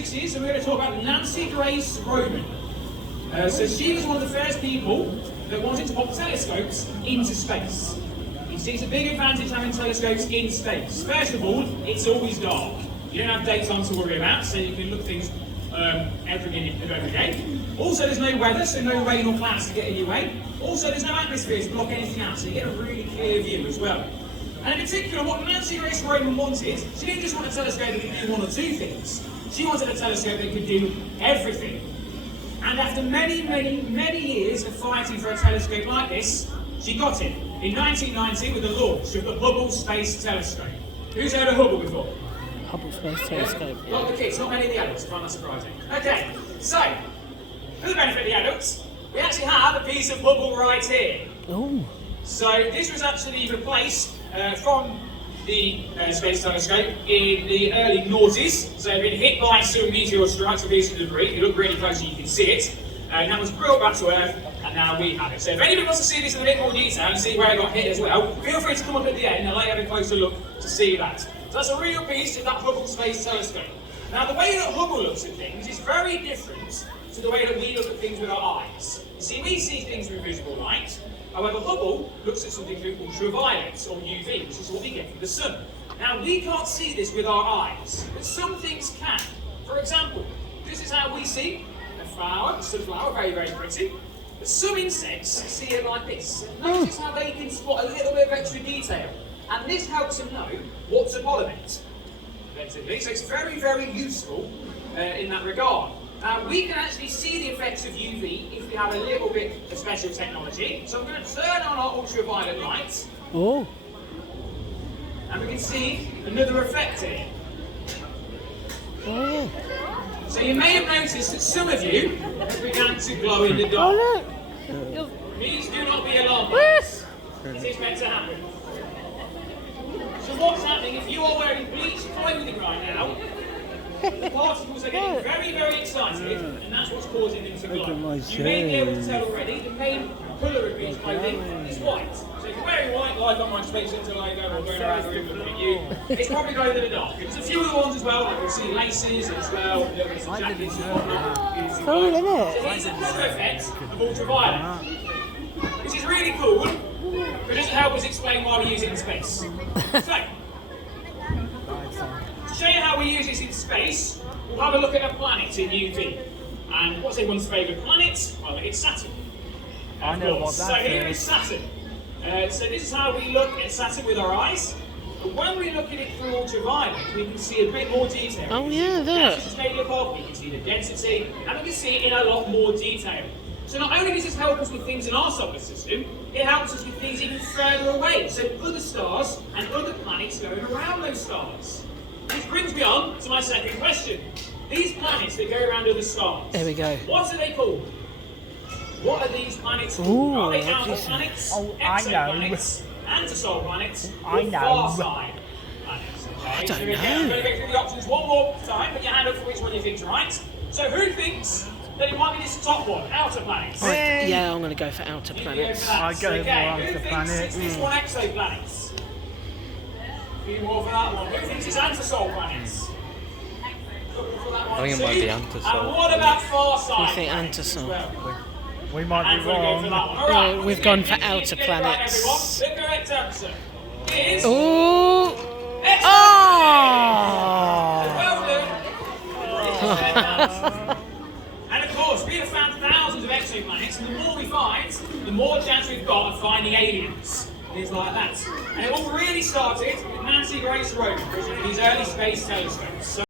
1960s, and we're going to talk about Nancy Grace Roman. So she was one of the first people that wanted to pop telescopes into space. You see, it's a big advantage having telescopes in space. First of all, it's always dark. You don't have daytime to worry about, so you can look things every minute of every day. Also, there's no weather, so no rain or clouds to get in your way. Also, there's no atmosphere to block anything out, so you get a really clear view as well. And in particular, what Nancy Grace Roman wanted, she didn't just want a telescope that could do one or two things. She wanted a telescope that could do everything. And after many, many, many years of fighting for a telescope like this, she got it in 1990 with the launch of the Hubble Space Telescope. Who's heard of Hubble before? Hubble Space Telescope. Yeah. Not the kids, not many of the adults, I find that surprising. Okay, so, for the benefit of the adults, we actually have a piece of Hubble right here. Oh. So this was actually replaced from the Space Telescope in the early noughties. So it had been hit by some meteor strikes of piece of debris. If you look really close, you can see it. And that was brought back to Earth, and now we have it. So if anybody wants to see this in a bit more detail and see where it got hit as well, feel free to come up at the end and I'll let you have a closer look to see that. So that's a real piece of that Hubble Space Telescope. Now the way that Hubble looks at things is very different to the way that we look at things with our eyes. You see, we see things with visible light. However, Hubble looks at something through ultraviolet, or UV, which is what we get from the sun. Now, we can't see this with our eyes, but some things can. For example, this is how we see a flower, a sunflower, very, very pretty. But some insects see it like this. Notice how they can spot a little bit of extra detail. And this helps them know what to pollinate, effectively. So it's very, very useful in that regard. We can actually see the effects of UV if we have a little bit of special technology. So I'm going to turn on our ultraviolet light. Oh. And we can see another effect here. Oh. So you may have noticed that some of you have begun to glow in the dark. Oh, look. Please do not be alarmed by this. This is meant to happen. So what's happening if you are wearing bleached clothing right now? The particles are getting very, very excited, and that's what's causing them to glow. You may be able to tell already, the main colour of bleached clothing is white. So if you're wearing white, like on my Space Center logo or going around the room looking at you, it's probably glowing in the dark. There's a few other ones as well, like you'll see laces as well, and little bits of jackets and whatnot. Cool, isn't it? So here's another effect of ultraviolet, which is really cool, but doesn't help us explain why we use it in space. So, to show you how we use this in space, we'll have a look at a planet in UV. And what's everyone's favourite planet? Well, it's Saturn. I know what that so here is. is Saturn. So this is how we look at Saturn with our eyes. But when we look at it through ultraviolet, we can see a bit more detail. Oh, yeah, look. That's just made up of. We can see the density, and we can see it in a lot more detail. So not only does this help us with things in our solar system, it helps us with things even further away. So other stars and other planets going around those stars. Which brings me on to my second question. These planets that go around other stars. There we go. What are they called? What are these planets called? Ooh, Are they what outer is it? planets, Oh, I know. exoplanets, antisol planets, I or know. far-side planets? Okay? I don't so again, I'm going to go through the options one more time. Put your hand up for which one you think's right. So who thinks that it might be this top one, outer planets? Yeah, I'm going to go for outer You planets. go for that. I go for Okay, outer who thinks planets. it's this one, exoplanets? A few more for that one. Who thinks it's antisol planets? I think it might be antisol. And what about far-side We think planets as antisol. well? We might And be we'll go for that wrong. one. All right. Yeah, we've gone for outer Get it right, planets. everyone. The correct answer is... Oh. Well done. And of course, we have found thousands of exoplanets, and the more we find, the more chance we've got of finding aliens. Things like that. And it all really started with Nancy Grace Roman, these early space telescopes. So